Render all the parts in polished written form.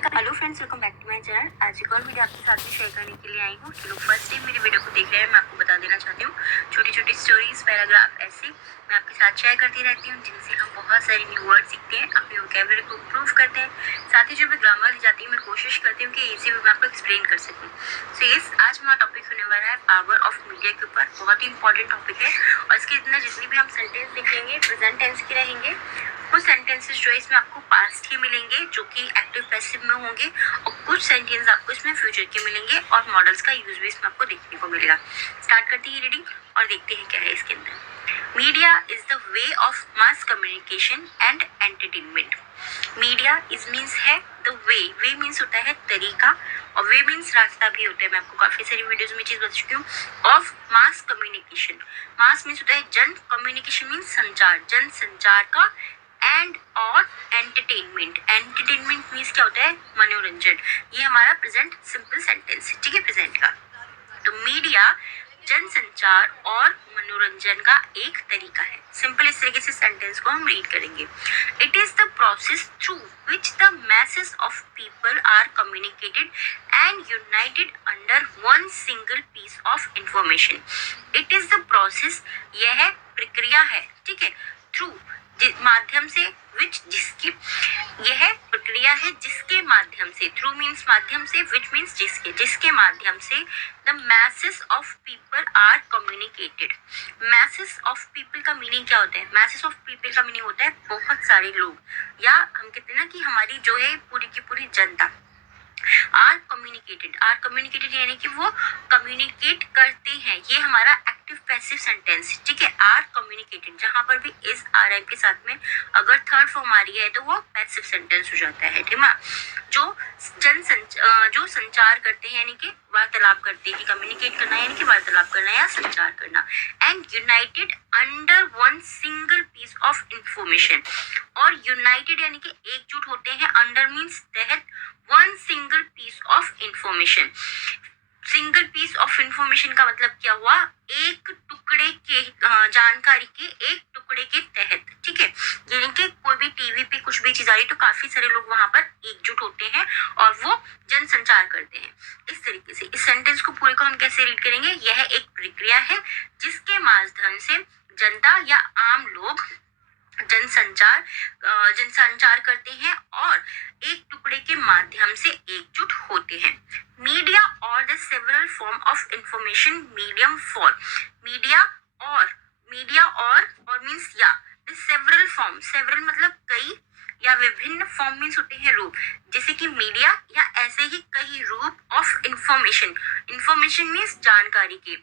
Hello friends, welcome back to my channel. आज एक और वीडियो आपके साथ में शेयर करने के लिए आई हूँ। जो लोग फर्स्ट टाइम मेरी वीडियो को देख रहे हैं, मैं आपको बता देना चाहती हूँ, छोटी छोटी स्टोरीज, पैराग्राफ ऐसे मैं आपके साथ शेयर करती रहती हूँ, जिनसे हम बहुत सारे न्यू वर्ड सीखते हैं, अपनी वोकैबुलरी को इम्प्रूव करते हैं। साथ ही जो भी ग्रामर जाती है, मैं कोशिश करती हूँ कि इसी में मैं आपको एक्सप्लेन कर सकूँ। सो यस, आज हमारा टॉपिक होने वाला है पावर ऑफ मीडिया के ऊपर। बहुत ही इंपॉर्टेंट टॉपिक है और इसके अंदर जितनी भी हम सेंटेंस देखेंगे प्रेजेंट टेंस के रहेंगे। कुछ सेंटेंसेस जो इसमें आपको पास्ट के मिलेंगे, जो कि एक्टिव पैसिव में होंगे, और कुछ सेंटेंस आपको इसमें फ्यूचर के मिलेंगे और मॉडल्स का यूज भी इसमें आपको देखने को मिलेगा। स्टार्ट करते हैं रीडिंग और देखते हैं क्या है इसके अंदर। Media is the way of mass communication and entertainment. Media is means है द वे मीन्स होता है तरीका, और वे मीन्स रास्ता भी होता है। मैं आपको काफी सारी वीडियोस में चीज बता चुकी हूँ। Of mass communication, mass means होता है जन, कम्युनिकेशन मीन्स संचार, जन संचार का, एंड और एंटरटेनमेंट, एंटरटेनमेंट मीन्स क्या होता है, मनोरंजन। ये हमारा प्रेजेंट सिंपल सेंटेंस है, ठीक है, प्रेजेंट का। तो मीडिया जनसंचार और मनोरंजन का एक तरीका है। सिंपल इस तरीके से सेंटेंस को हम रीड करेंगे। It is the process through which the message of people are communicated and united under one single piece of information. It is the process, यह प्रक्रिया है, ठीक है, थ्रू माध्यम से, विच जिसकी, यह प्रक्रिया है जिसके माध्यम से, थ्रू मीन्स माध्यम से, विच मीन्स जिसके, जिसके माध्यम से the message of people are communicated. Message of people का मीनिंग क्या होता है? मैसेज ऑफ पीपल का मीनिंग होता है बहुत सारे लोग, या हम कहते हैं ना कि हमारी जो है पूरी की पूरी जनता। आर कम्युनिकेटेड यानी कि वो कम्युनिकेट करते हैं। ये हमारा एक्टिव पैसिव सेंटेंस, ठीक है। आर कम्युनिकेटेड, जहां पर भी इज आर एम के साथ में अगर थर्ड फॉर्म आ रही है तो वो पैसिव सेंटेंस हो जाता है, ठीक है। जो संचार करते हैं यानी कि वार्तालाप करते हैं, कम्युनिकेट करना यानी कि वार्तालाप करना या संचार करना। And united under one single piece of information, और यूनाइटेड यानी कि एकजुट होते हैं, अंडर मीन्स तहत, one single piece of information. Single piece of information का मतलब क्या हुआ? एक टुकड़े के जानकारी के एक टुकड़े के तहत, ठीक है। यानी कि कोई भी टीवी पे कुछ भी चीज आ रही तो काफी सारे लोग वहां पर एकजुट होते हैं और वो जनसंचार करते हैं। इस तरीके से इस सेंटेंस को पूरे को हम कैसे रीड करेंगे? यह एक प्रक्रिया है जिसके माध्यम से जनता या आम लोग जनसंचार करते हैं और एक टुकड़े के माध्यम से एकजुट होते हैं। मीडिया और the several form of information medium for, media और मीन्स या, सेवरल फॉर्म, सेवरल मतलब कई, या विभिन्न, फॉर्म मीन्स होते हैं रूप, जैसे कि मीडिया, या ऐसे ही कई रूप ऑफ इंफॉर्मेशन, इंफॉर्मेशन मीन्स जानकारी के।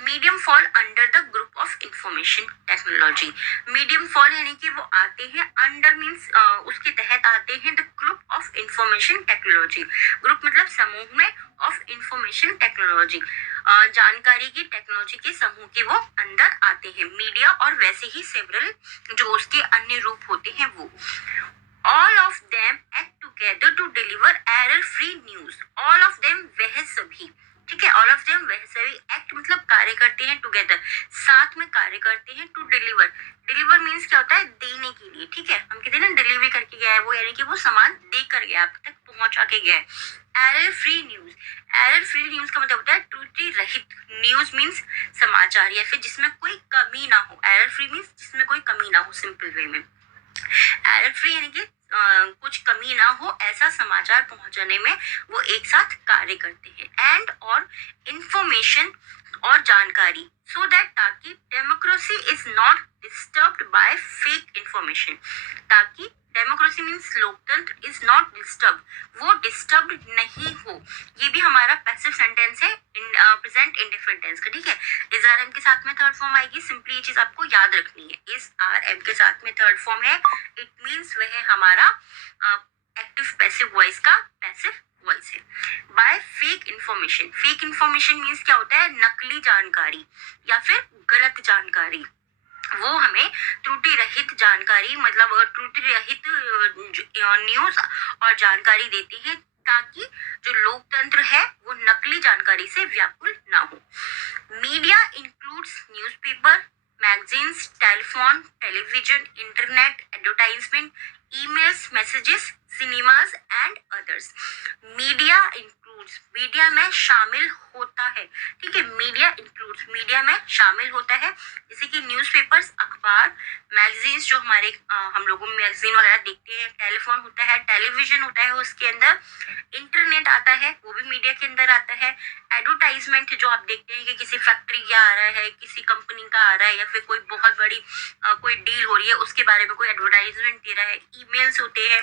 Medium fall under the group of information technology. Medium fall यानी कि वो आते हैं, अंडर मीन्स उसके तहत आते हैं, the group of information technology, group मतलब समूह में, ऑफ इंफॉर्मेशन टेक्नोलॉजी जानकारी की टेक्नोलॉजी के समूह के वो अंदर आते हैं। मीडिया और वैसे ही सेवरल जो उसके अन्य रूप होते हैं वो। All of them act together to deliver error-free news. All of them वह सभी, ठीक है। ऑल ऑफ देम वह सभी, एक्ट मतलब कार्य करते हैं, टुगेदर साथ में कार्य करते हैं, टू डिलीवर, डिलीवर मीन्स क्या होता है? देने के लिए, ठीक है। हम कहते हैं ना डिलीवरी करके गया है वो, यानी कि वो सामान देकर गया, आप तक पहुंचा के गया है। Error free news, error free news का मतलब होता है त्रुटि रहित, न्यूज मीन्स समाचार, या फिर जिसमें कोई कमी ना हो। एरर फ्री मीन्स जिसमें कोई कमी ना हो, सिंपल वे में। एरर फ्री यानी कि कुछ कमी ना हो, ऐसा समाचार पहुंचाने में वो एक साथ कार्य करते हैं। एंड और इंफॉर्मेशन और जानकारी, सो दैट, ताकि democracy is not disturbed by fake information, ताकि डेमोक्रेसी मीन्स लोकतंत्र, इज नॉट डिस्टर्ब, वो डिस्टर्ब नहीं हो। ये भी हमारा पैसिव सेंटेंस है, प्रेजेंट इंडिफरेंट टेंस का, ठीक है। इज आर एम के साथ में थर्ड फॉर्म आएगी, सिंपली ये चीज आपको याद रखनी है। इज आर एम के साथ में थर्ड फॉर्म है, इट मीन्स वह हमारा एक्टिव पैसिव वॉइस का पैसिव वॉइस है। By fake information, fake information means क्या होता है? नकली जानकारी या फिर गलत जानकारी। वो हमें त्रुटि रहित जानकारी, मतलब त्रुटि रहित न्यूज और जानकारी देती है, ताकि जो लोकतंत्र है वो नकली जानकारी से व्याकुल ना हो। Media includes newspaper, magazines, telephone, television, internet, advertisement, emails, messages, cinemas and others. Media includes, media में शामिल होता है, ठीक है, मीडिया इंक्लूड्स, मीडिया में शामिल होता है, जैसे कि न्यूज़पेपर्स, अखबार, मैगजीन्स जो हमारे हम लोगों में मैगजीन वगैरह देखते हैं, टेलीफोन होता है, टेलीविजन होता है उसके अंदर, इंटरनेट आता है वो भी मीडिया के अंदर आता है, एडवर्टाइजमेंट जो आप देखते हैं कि किसी फैक्ट्री का आ रहा है, किसी कंपनी का आ रहा है, या फिर कोई बहुत बड़ी कोई डील हो रही है उसके बारे में कोई एडवर्टाइजमेंट दे रहा है, ईमेल्स होते हैं,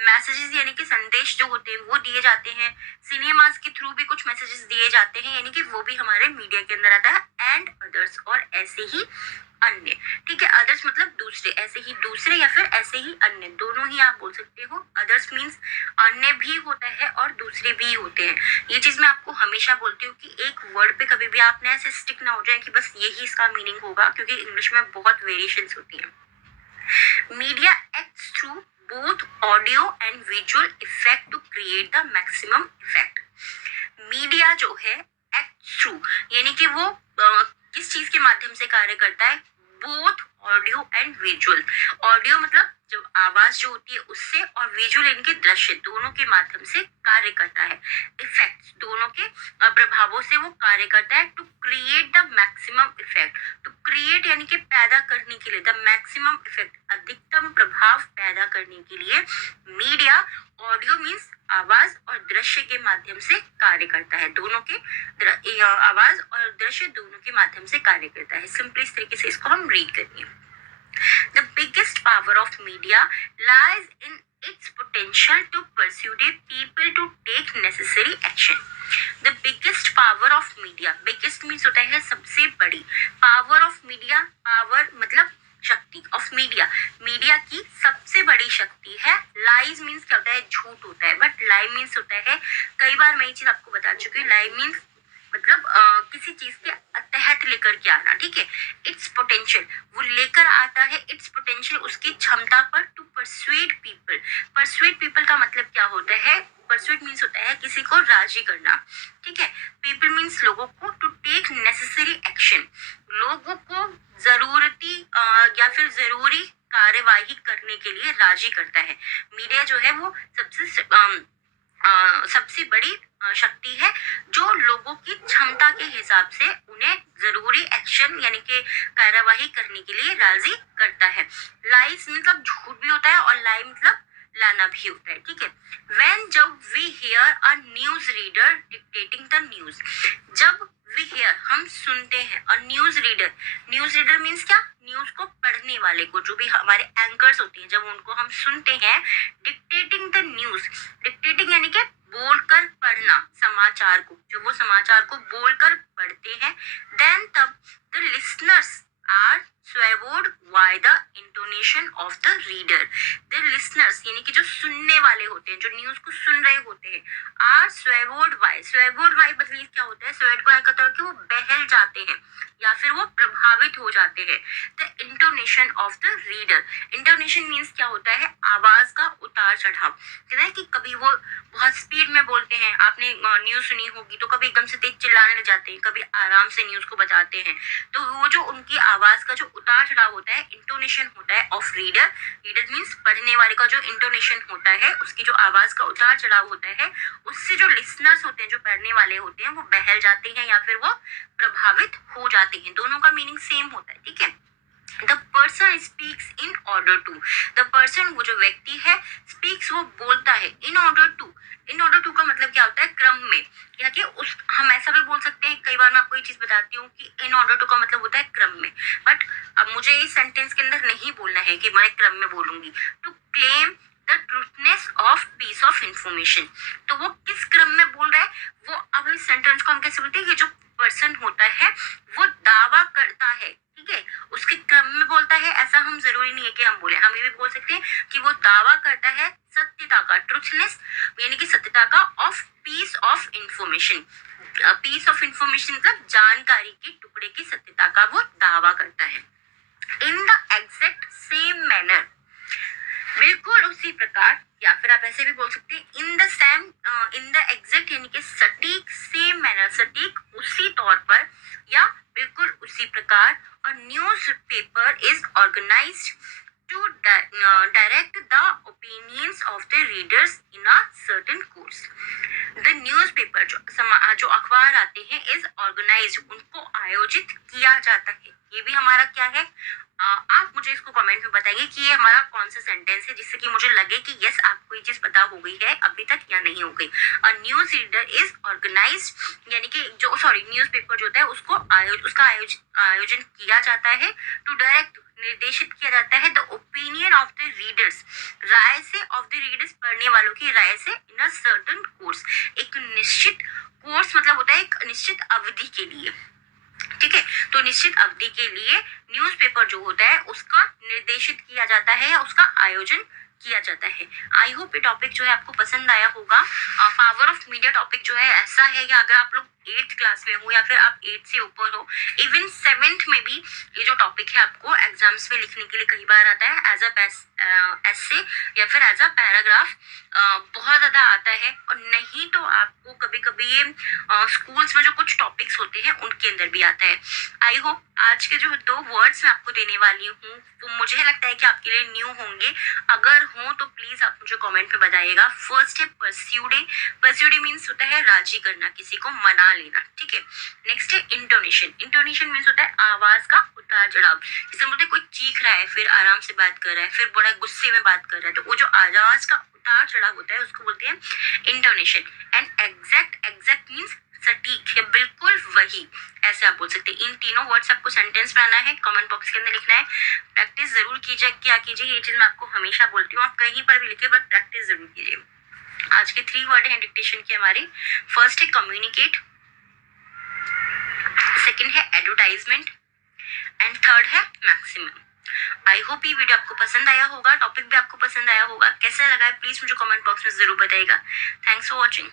मैसेजेस यानी कि संदेश जो होते हैं वो दिए जाते हैं, सिनेमास के थ्रू भी कुछ मैसेजेस दिए जाते हैं, यानी कि वो भी हमारे मीडिया के अंदर आता है, एंड अदर्स और ऐसे ही अन्य, ठीक है, अदर्स मतलब दूसरे, ऐसे ही दूसरे या फिर ऐसे ही अन्य, दोनों ही आप बोल सकते हो। अदर्स मीन्स अन्य भी होता है और दूसरे भी होते हैं, ये चीज मैं आपको हमेशा बोलती हूँ कि एक वर्ड पे कभी भी आपने ऐसे स्टिक ना हो जाए कि बस यही इसका मीनिंग होगा, क्योंकि इंग्लिश में बहुत वेरिएशंस होती हैं। Media acts through both audio and visual effect to create the maximum effect. Media जो है एक्ट्स थ्रू यानी कि वो किस चीज के माध्यम से कार्य करता है, both audio and visual, audio मतलब जब आवाज जो होती है उससे, और विजुअल इनके दृश्य दोनों के माध्यम से कार्य करता है, इफेक्ट्स दोनों के प्रभावों से वो कार्य करता है, to create the maximum effect, to create यानी कि पैदा करने के लिए, द मैक्सिमम इफेक्ट अधिकतम प्रभाव पैदा करने के लिए मीडिया, ऑडियो मीन्स आवाज और दृश्य के माध्यम से कार्य करता है, दोनों के आवाज और दृश्य दोनों के माध्यम से कार्य करता है। सिंपली इस तरीके से इसको हम रीड करेंगे। The biggest power of media lies in its potential to persuade people to take necessary action. The biggest power of media, biggest means होता है सबसे बड़ी, power of media, power मतलब शक्ति ऑफ मीडिया, मीडिया की सबसे बड़ी शक्ति है, लाइज मीन्स क्या होता है, झूठ होता है, बट लाई मीन्स होता है, कई बार मैं ये चीज आपको बता चुकी हूँ, लाई मीन्स मतलब किसी चीज के तहत लेकर के आना, ठीक है, इट्स पोटेंशियल वो लेकर आता है, इट्स पोटेंशियल उसकी क्षमता पर, to persuade people, persuade people का मतलब क्या होता है, परसुएड मीन्स होता है किसी को राजी करना, ठीक है, पीपल मीन्स लोगों को, टू टेक नेसेसरी एक्शन लोगों को जरूरती या फिर जरूरी कार्यवाही करने के लिए राजी करता है। मीडिया जो है वो सबसे बड़ी शक्ति है जो लोगों की क्षमता के हिसाब से उन्हें जरूरी एक्शन यानी कि कार्यवाही करने के लिए राजी करता है। लाइज मतलब झूठ भी होता है और लाई मतलब लाना भी होता है, ठीक है। व्हेन जब we hear a news reader dictating the news, जब वी हियर हम सुनते हैं, और न्यूज रीडर मीन्स क्या, न्यूज को पढ़ने वाले को, जो भी हमारे एंकर्स होते हैं जब उनको हम सुनते हैं, डिक्टेटिंग द न्यूज, डिक्टेटिंग यानी कि बोलकर पढ़ना समाचार को, जब वो समाचार को बोलकर पढ़ते हैं, देन तब the listeners are swayed by the intonation of the reader, the listeners यानी कि जो सुनने वाले होते हैं, जो न्यूज को सुन रहे होते हैं, are swayed by मतलब क्या होता है, swayed by का मतलब कि वो बहल जाते हैं या फिर वो प्रभावित हो जाते हैं, the intonation of the reader, intonation means क्या होता है, आवाज का उतार चढ़ाव, कहते हैं कि कभी वो बहुत स्पीड में बोलते हैं, आपने न्यूज सुनी होगी तो कभी एकदम से तेज चिल्लाने लग जाते हैं, कभी आराम से न्यूज को बताते हैं, तो वो जो उनकी आवाज का जो उतार चढ़ाव होता है, इंटोनेशन होता है ऑफ रीडर मीन्स पढ़ने वाले का जो इंटोनेशन होता है, उसकी जो आवाज का उतार चढ़ाव होता है, उससे जो लिसनर्स होते हैं, जो पढ़ने वाले होते हैं, वो बहल जाते हैं या फिर वो प्रभावित हो जाते हैं, दोनों का मीनिंग सेम होता है, ठीक है। The person speaks in order to, the person वो जो व्यक्ति है, speaks वो बोलता है, in order to का मतलब क्या होता है, क्रम में, या कि उस हम ऐसा भी बोल सकते हैं, कई बार मैं आपको ये चीज बताती हूँ कि in order to का मतलब होता है क्रम में, बट अब मुझे इस सेंटेंस के अंदर नहीं बोलना है कि मैं क्रम में बोलूंगी, to claim the truthness of piece of information, तो वो किस क्रम में बोल रहा है, वो अब इस सेंटेंस को हम कैसे बोलते हैं, ये जो पर्सन होता है वो दावा करता है, ठीक है, उसके क्रम में बोलता है, ऐसा हम जरूरी नहीं है कि हम बोले, हम ये भी बोल सकते हैं कि वो दावा करता है सत्यता का, ट्रूथनेस यानी कि सत्यता का, of piece of information, piece of information मतलब जानकारी के टुकड़े की सत्यता का वो दावा करता है। In the exact same manner, बिल्कुल उसी प्रकार, या फिर आप ऐसे भी बोल सकते हैं इन द एग्जैक्ट यानी कि सटीक, सेम मैनर सटीक उसी तौर पर या बिल्कुल उसी प्रकार, a newspaper is organised to direct the opinions of the readers in a certain course. The newspaper जो अखबार आते हैं is organized, उनको आयोजित किया जाता है। ये भी हमारा क्या है? आप मुझे इसको कमेंट में बताइए कि ये हमारा कौन सा सेंटेंस है जिससे कि मुझे लगे कि यस आपको ये चीज पता हो गई है अभी तक या नहीं हो गई। A news reader is organised, यानी कि जो न्यूज़पेपर जो होता है उसका आयोजन किया जाता है। टू डायरेक्ट, निर्देशित किया जाता है। The opinion of the readers, राय से, ऑफ द रीडर्स, पढ़ने वालों की राय से, इन अ सर्टेन कोर्स, एक निश्चित कोर्स मतलब होता है एक निश्चित अवधि के लिए। ठीक है, तो निश्चित अवधि के लिए न्यूज़पेपर जो होता है उसका निर्देशित किया जाता है या उसका आयोजन किया जाता है। आई होप ये टॉपिक जो है आपको पसंद आया होगा। पावर ऑफ मीडिया टॉपिक जो है ऐसा है कि अगर आप लोग 8th क्लास में हो या फिर आप 8 से ऊपर हो, इवन 7th में भी ये जो टॉपिक है आपको एग्जाम्स में लिखने के लिए कई बार आता है एज अ एसे या फिर एज अ पैराग्राफ, बहुत ज्यादा आता है। और नहीं तो आपको कभी कभी ये स्कूल्स में जो कुछ टॉपिक्स होते हैं उनके अंदर भी आता है। आई होप आज के जो 2 वर्ड्स मैं आपको देने वाली हूँ वो मुझे लगता है कि आपके लिए न्यू होंगे। अगर हो तो प्लीज आप मुझे कमेंट में बताइएगा। फर्स्ट है परस्यूडे। परस्यूडे मीन्स होता है राजी करना, किसी को मना लेना। ठीक है, नेक्स्ट है इंटोनेशन। इंटोनेशन मीन्स होता है आवाज का उतार चढ़ाव। जैसे बोलते कोई चीख रहा है, फिर आराम से बात कर रहा है, फिर बड़ा गुस्से में बात कर रहा है, तो वो जो आवाज का उतार चढ़ाव होता है उसको बोलते हैं intonation. And exact, exact means सटीक या बिल्कुल वही, ऐसे आप बोल सकते हैं। इन तीनों वर्ड्स आपको सेंटेंस बनाना है, कमेंट बॉक्स के अंदर लिखना है। प्रैक्टिस जरूर कीजिए, क्या कीजिए, ये चीज मैं आपको हमेशा बोलती हूँ, आप कहीं पर भी लिखिए बट प्रैक्टिस जरूर कीजिए। आज के 3 वर्ड हैं डिक्टेशन के हमारे। फर्स्ट है कम्युनिकेट, सेकंड है एडवर्टाइजमेंट एंड थर्ड है मैक्सिमम। आई होप ये वीडियो आपको पसंद आया होगा, टॉपिक भी आपको पसंद आया होगा। कैसा लगा है प्लीज मुझे कमेंट बॉक्स में जरूर बताइएगा। Thanks for watching.